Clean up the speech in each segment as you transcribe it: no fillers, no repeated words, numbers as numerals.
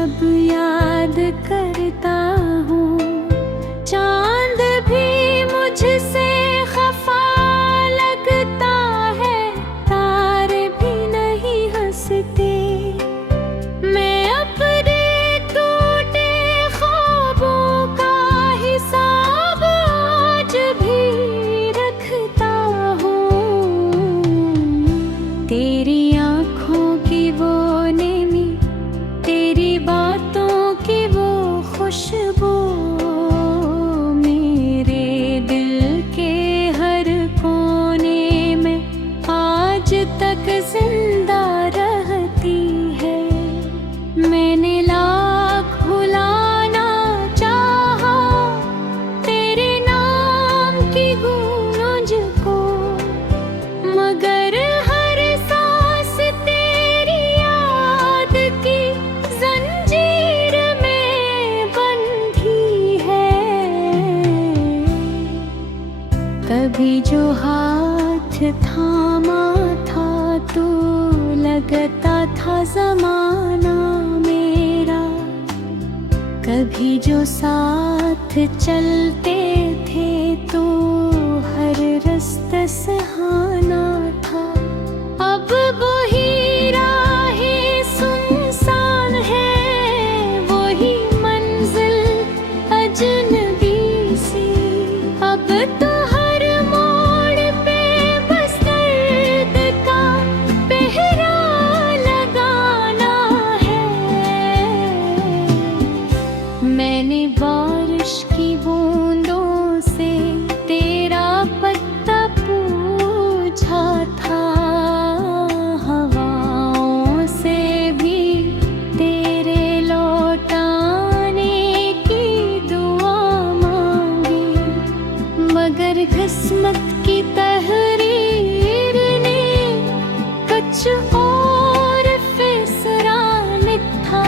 जब याद करता हूँ, चांद भी मुझसे खफा लगता है, तारे भी नहीं हंसते। मैं अपने टूटे ख्वाबों का हिसाब आज भी रखता हूँ। तेरी आँखों की वो नेमी, तेरी बातों की वो खुशबू, मेरे दिल के हर कोने में आज तक जिंदा रहती है। मैंने लाख भुलाना चाहा तेरे नाम की गूंज को, मगर हर सांस तेरी याद की जंजीर में बंधी है। कभी जो हाथ थामा था तू, लगता था जमाना मेरा। कभी जो साथ चलते थे तो हर रास्ता सहाना था। अब वही राहें सुनसान है, वही मंजिल अजनबी सी। अब तो हर मोड़ पे बस दर्द का पहरा लगाना है। मैंने बारिश की बूंदों से तेरा पत्ता पूछा था, हवाओं से भी तेरे लौटाने की दुआ मांगी, मगर किस्मत की तहरीर ने कुछ और फैसला लिखा।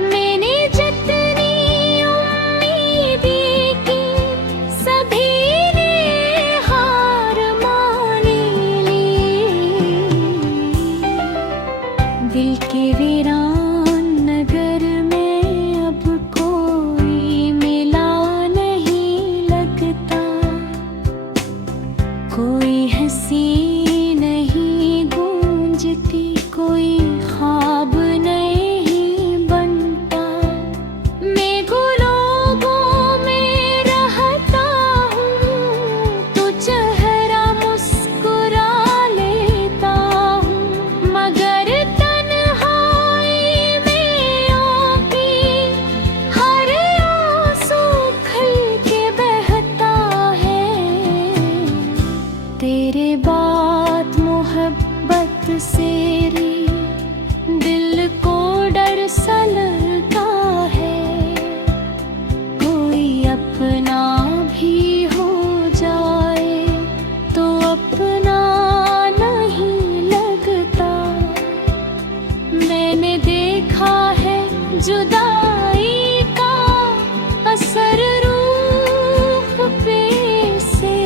मैंने जितनी उम्मीदें की, सभी ने हार मान ली। दिल के वीरान नगर में अब कोई मिला नहीं लगता, कोई हंसी नहीं गूंजती, कोई ख्वाब नहीं बनता। मैं लोगों में रहता हूँ, तो चेहरा मुस्कुरा लेता हूँ, मगर तन्हाई में आँखी हर आंसू खल के बहता है। तेरे बात मोहब्बत से री, दिल को डर सा लगता है। कोई अपना भी हो जाए तो अपना नहीं लगता। मैंने देखा है जुदाई का असर रूह पे से,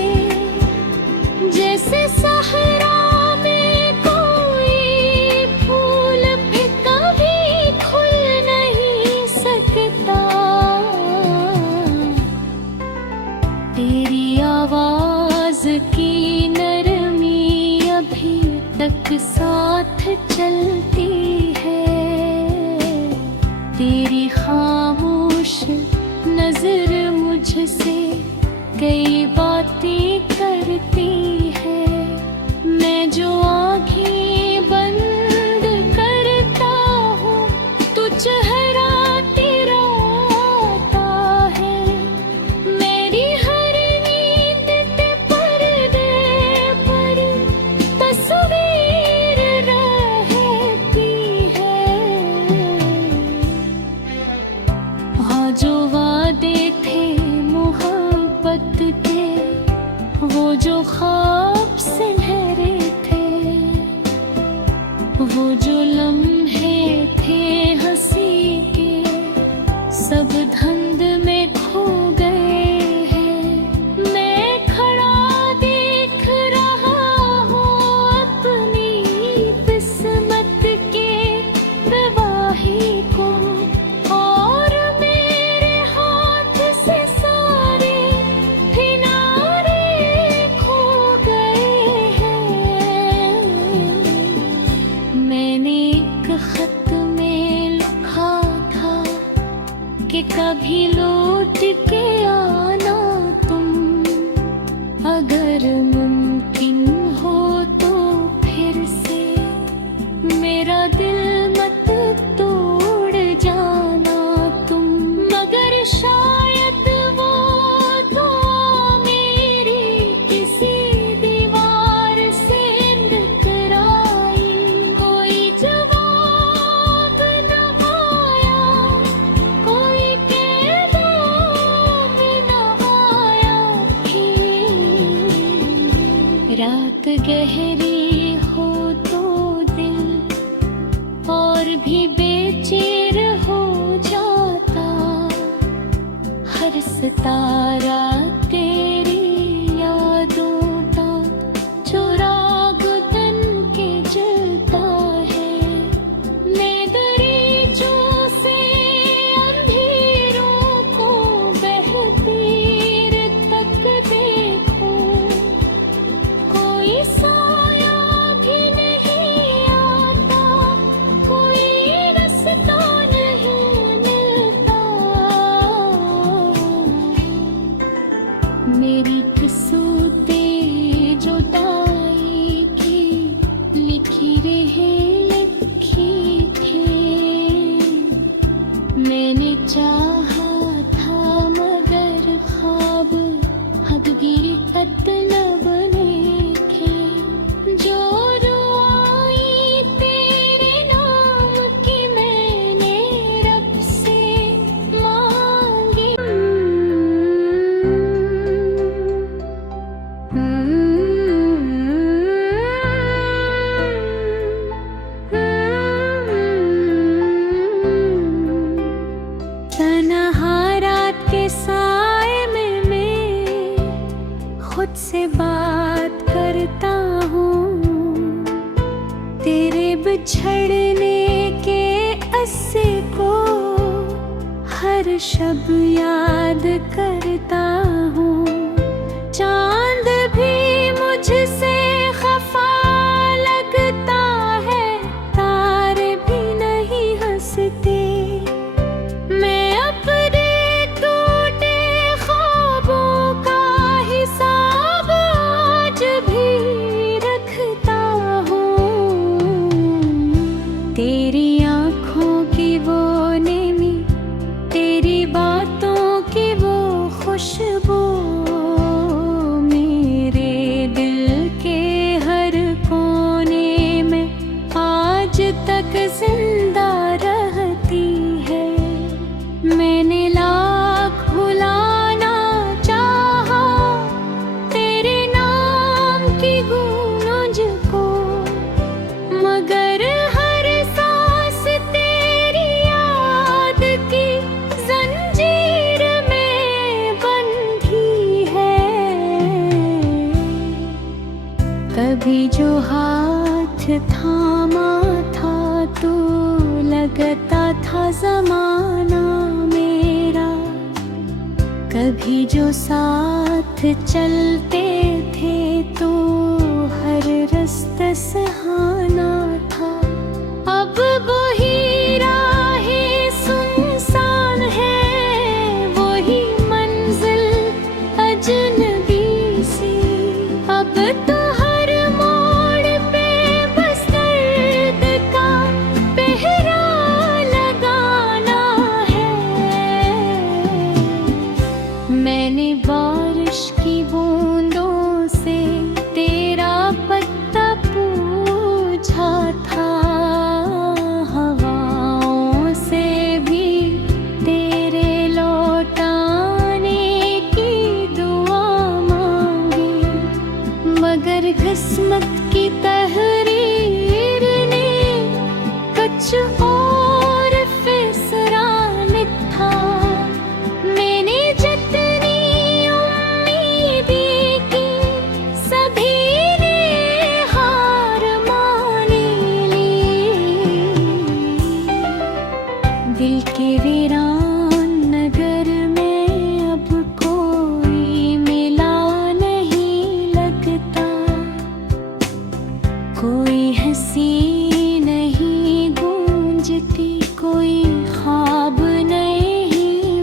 जैसे सहरा में कोई फूल भी कभी खुल नहीं सकता। तेरी आवाज की नरमी अभी तक साथ चलती है, तेरी खामोश नजर मुझसे कई बातें करती है। मैं जो आँखें बंद करता हूँ, तो चेहरा तेरा आता है। मेरी हर नींद ते पर्दे पर तस्वीर रहती है। हाँ, जो वादे थे मोहब्बत के, वो जो ख्वाब सुनहरे थे, वो जो लम्हे थे हंसी के, सब धुंध में खो गए हैं। मैं खड़ा देख रहा हूँ अपनी किस्मत के प्रवाही को। कि कभी लौट के आना तुम, अगर मुमकिन हो तो फिर से मेरा दिल मत तोड़ जाना तुम। मगर शायद वो दुआ मेरी किसी दीवार से टकराई, कोई जवाब न आया, कोई पैगाम न आया। रात गहरी हो तो दिल और भी बेचैन हो जाता, हर सितारा तेरी यादों का चुराग तन के जलता है। मैं दरीचों से अंधेरों को बहतीर तक देखूं, कोई साया भी नहीं आता, कोई रास्ता नहीं मिलता। मेरी किस्मते जुदाई की लिखी रहे लिखी थी। मैंने चाहा था मगर ख्वाब हकीकत न बने थे। जो रुआई तेरे नाम की मैंने रब से मांगी, तन्हा रात के साए में मैं खुद से बात करता हूँ। तेरे बिछड़ने के अस्से को हर शब याद करता हूँ। चांद भी मुझसे खफा लगता है, तारे भी नहीं हंसते। मैं अपने टूटे ख्वाबों का हिसाब आज भी रखता हूँ। तेरी आँखों की वो नेमी, तेरी बातों की वो खुशबू मेरे दिल के हर कोने में आज तक जिंदा रहती है। मैंने लाख भुलाना चाहा तेरे नाम की गूंज को, मगर हर सांस तेरी याद की जंजीर में बंधी है। कभी जो हाथ थामा था तू, लगता था जमाना मेरा। कभी जो साथ चलते थे तो हर रास्ता सहाना था। अब वही राहें सुनसान है, वही मंजिल अजनबी सी। अब तो हर मोड़ पे बस दर्द का पहरा लगाना है। मैंने बारिश की बूंदों से तेरा पत्ता पूछा था, हवाओं से भी तेरे लौटाने की दुआ मांगी। मगर किस्मत की तहरीर ने कुछ और फैसला लिखा। मैंने जितनी उम्मीदें की सभी ने हार मान ली। दिल के वीरान नगर में अब कोई मिला नहीं लगता, कोई हंसी नहीं गूंजती, कोई ख्वाब नहीं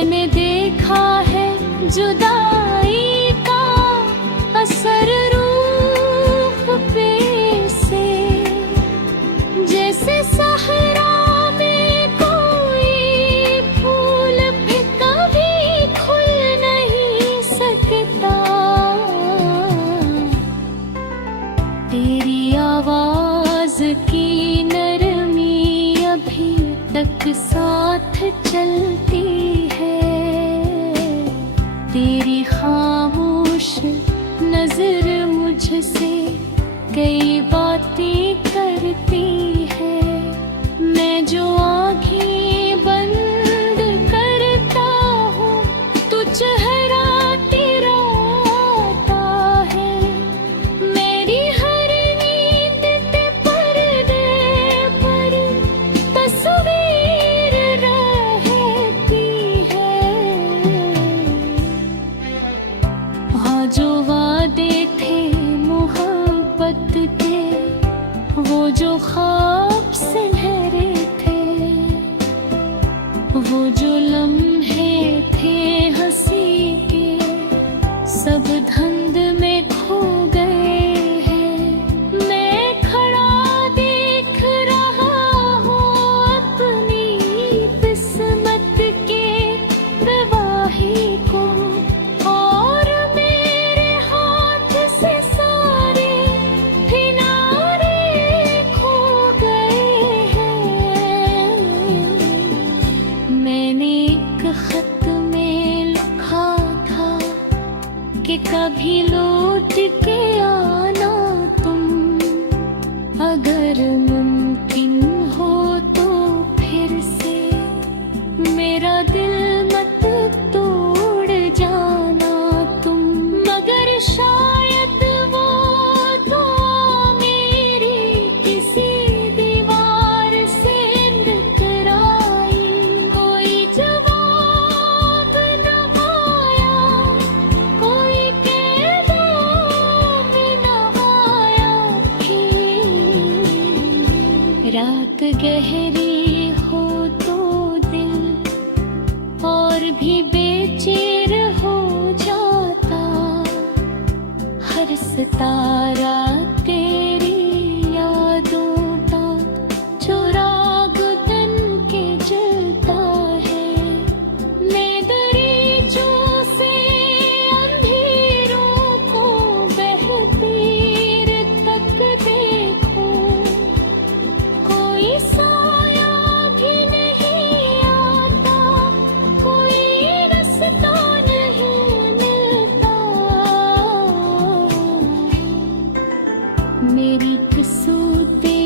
मैंने देखा है जुदाई का असर रूह पे से, जैसे सहरा में कोई फूल भी कभी खुल नहीं सकता। तेरी आवाज की नरमी अभी तक साथ चलती है, तेरी खामोश नजर मुझसे कई बातें करती है। मैं जो आँखें बंद करता हूँ तो चेहरा तेरा आता है, मेरी हर नींद पे पर्दे पर तस्वीर रहती है। हाँ, जो वादे थे मोहब्बत के, वो जो ख्वाब सुनहरे थे, वो जो लम्हे थे हंसी के, सब धुंध में खो गए हैं। मैं खड़ा देख रहा हूँ अपनी किस्मत के प्रवाही को, और मेरे हाथ से सारे किनारे खो गए हैं। मैंने एक खत में लिखा था कि कभी लौट के आना तुम, अगर मुमकिन हो तो फिर से मेरा दिल मत तोड़ जाना तुम। मगर शायद वो दुआ मेरी किसी दीवार से टकराई, कोई जवाब न आया, कोई पैगाम न आया। रात गहरी हो तो दिल और भी बेचैन हो जाता, हर सितारा तेरी यादों का चुराग बन के जलता है। मैं दरीचों से अंधेरों को बहतीर तक देखूं, कोई साया भी नहीं आता, कोई रास्ता नहीं मिलता। मेरी किस्मते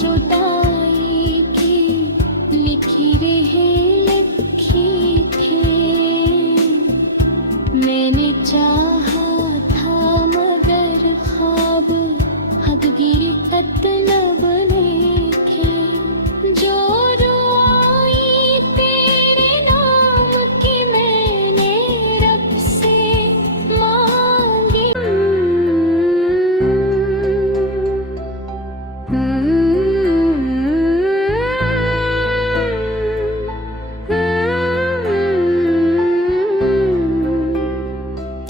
जुदाई की लकीरें लिखी थी, मैंने चाहा था मगर ख्वाब हकीकत न बने थे। जो दुआएं तेरे नाम की मैंने रब से मांगी,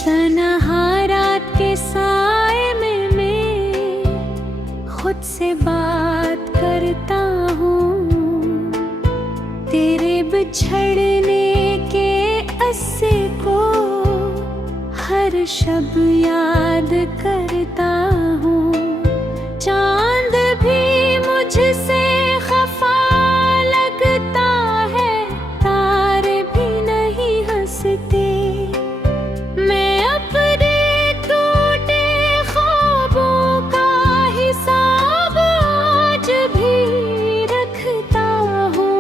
तन्हा रात के साए में मैं खुद से बात करता हूँ, तेरे बिछड़ने के अस्से को हर शब याद करता हूँ। चांद भी मुझसे खफा लगता है, तारे भी नहीं हंसते। मैं अपने टूटे ख्वाबों का हिसाब आज भी रखता हूँ।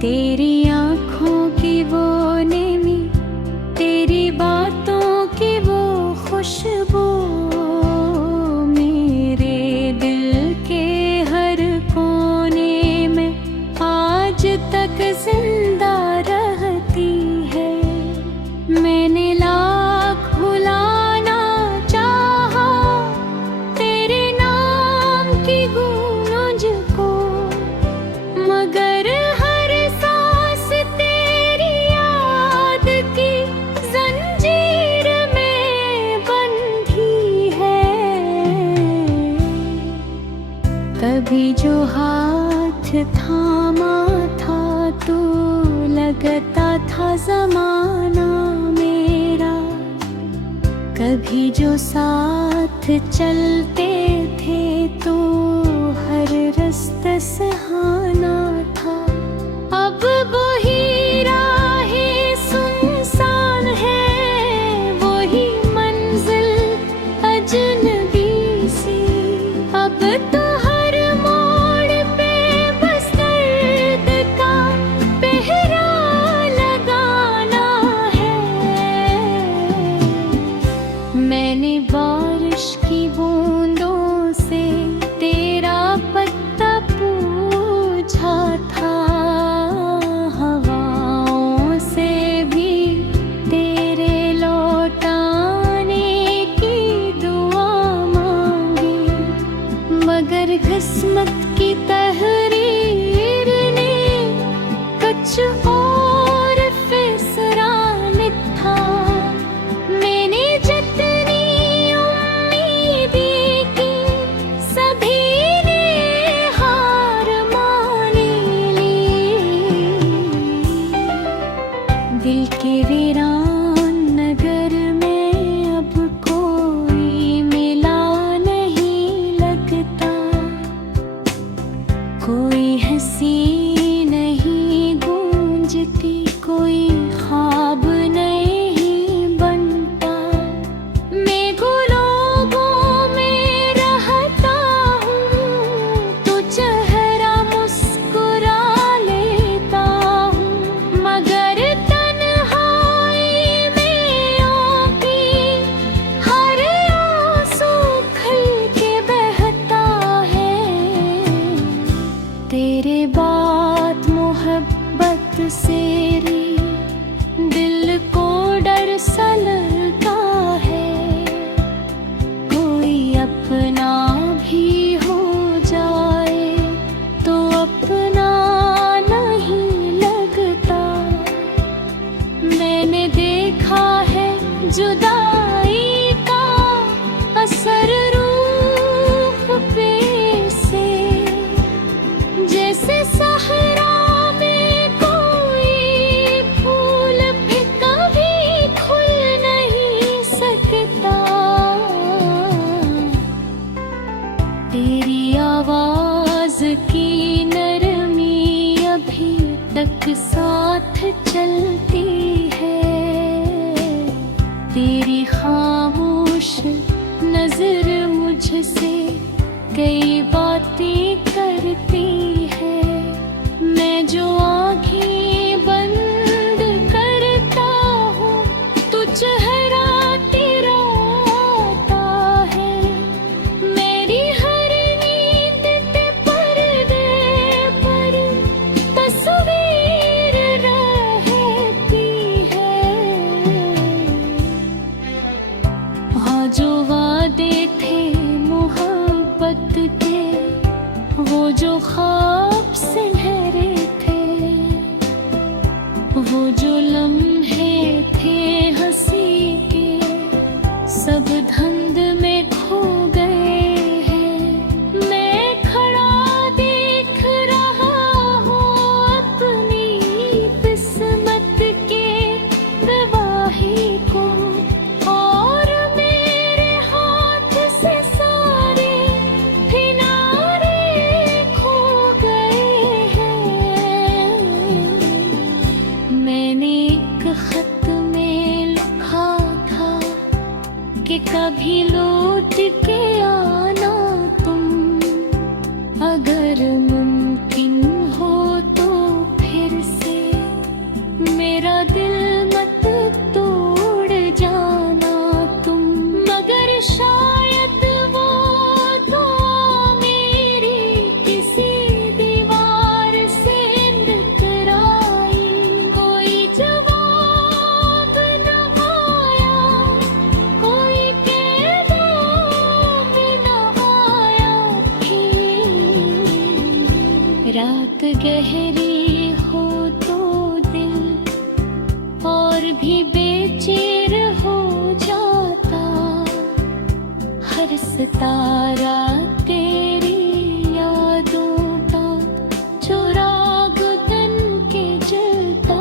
तेरी आँखों की वो नेमी, तेरी बातों की वो खुशबू, मेरे दिल के हर कोने में आज तक जिंदा रहती भटकता था ज़माना मेरा। कभी जो साथ चलते थे तो हर रास्ता सुहाना था। अब वही राहें सुनसान है, वही मंजिल अजनबी सी। अब तो हर मोड़ पे बस दर्द का पहरा लगाना है। मैंने बारिश की बूंदों से तेरा पत्ता पूछा था, हवाओं से भी तेरे लौटाने की दुआ मांगी। मगर किस्मत की तहरीर ने कुछ और फैसला लिखा। मैंने जितनी उम्मीदें की सभी ने हार मान ली। दिल के वीरान नगर में अब कोई मिला नहीं लगता। कोई हंसी नहीं गूंजती, कोई ख्वाब नहीं बनता। मैं गुलाबों में रहता हूँ तो चेहरा मुस्कुरा लेता हूँ। मगर तन्हाई में आके हर आंसू खल के बहता है। तेरे बात मोहब्बत से री दिल को डर सा लगता है। कोई अपना भी हो जाए तो अपना नहीं लगता। मैंने देखा है जुदाई का असर रूह पे से। जैसे सहरा में कोई फूल भी कभी खुल नहीं सकता। तेरी आवाज की नरमी अभी तक साथ चलती है। तेरी खामोश नजर मुझसे कई बातें करती है। मैं जो आँखें बंद करता हूँ तो चेहरा तेरा आता है। मेरी हर नींद के पर्दे पर तस्वीर रहती है। हाँ, जो वादे थे मोहब्बत के, वो जो ख्वाब सुनहरे थे, वो जो लम्हे थे हंसी के, सब धुंध में खो गए हैं। मैं खड़ा देख रहा हूँ अपनी किस्मत के गवाही को। और मेरे हाथ से सारे किनारे खो गए हैं। मैंने एक खत में लिखा था कि कभी लौट के आना तुम, अगर मुमकिन हो तो फिर से मेरा दिल मत तोड़ जाना तुम। मगर शायद वो दुआ मेरी किसी दीवार से टकराई। कोई जवाब न आया, कोई पैगाम न आया। रात गहरी हो तो दिल और भी बेचैन हो जाता। हर सितारा तेरी यादों का चुराग तन के जलता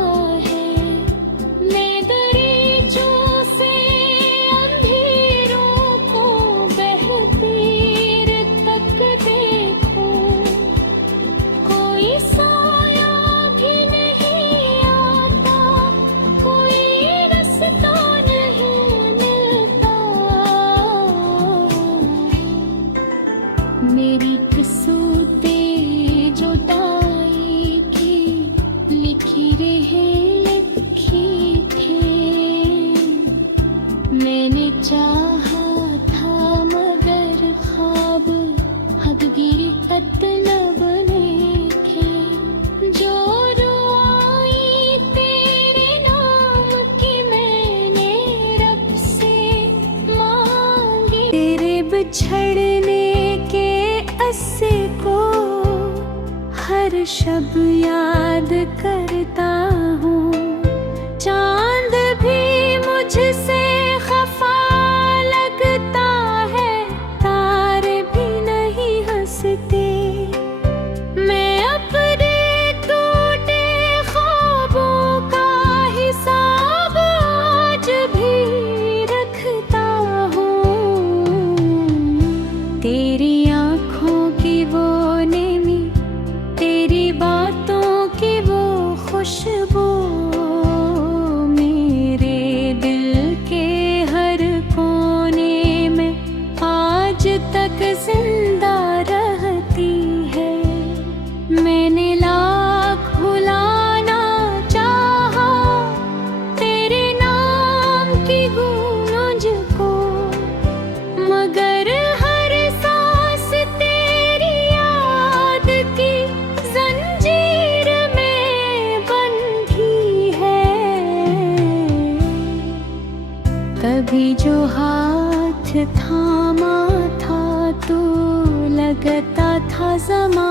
बिछड़ने के अस्से को हर शब याद करता हूँ। चांद भी मुझसे खफा लगता है, तारे भी नहीं हंसते। मैं अपने टूटे ख्वाबों का हिसाब आज भी रखता हूँ। तेरी आँखों की वो नेमी, तेरी बातों की वो खुशबू मेरे दिल के हर कोने में आज तक जिंदा रहती है। मैंने लाख भुलाना चाहा तेरे नाम की गूंज को, मगर हर सांस तेरी याद की जंजीर में बंधी है। तभी जो हाथ थामा था तू, लगता था ज़माना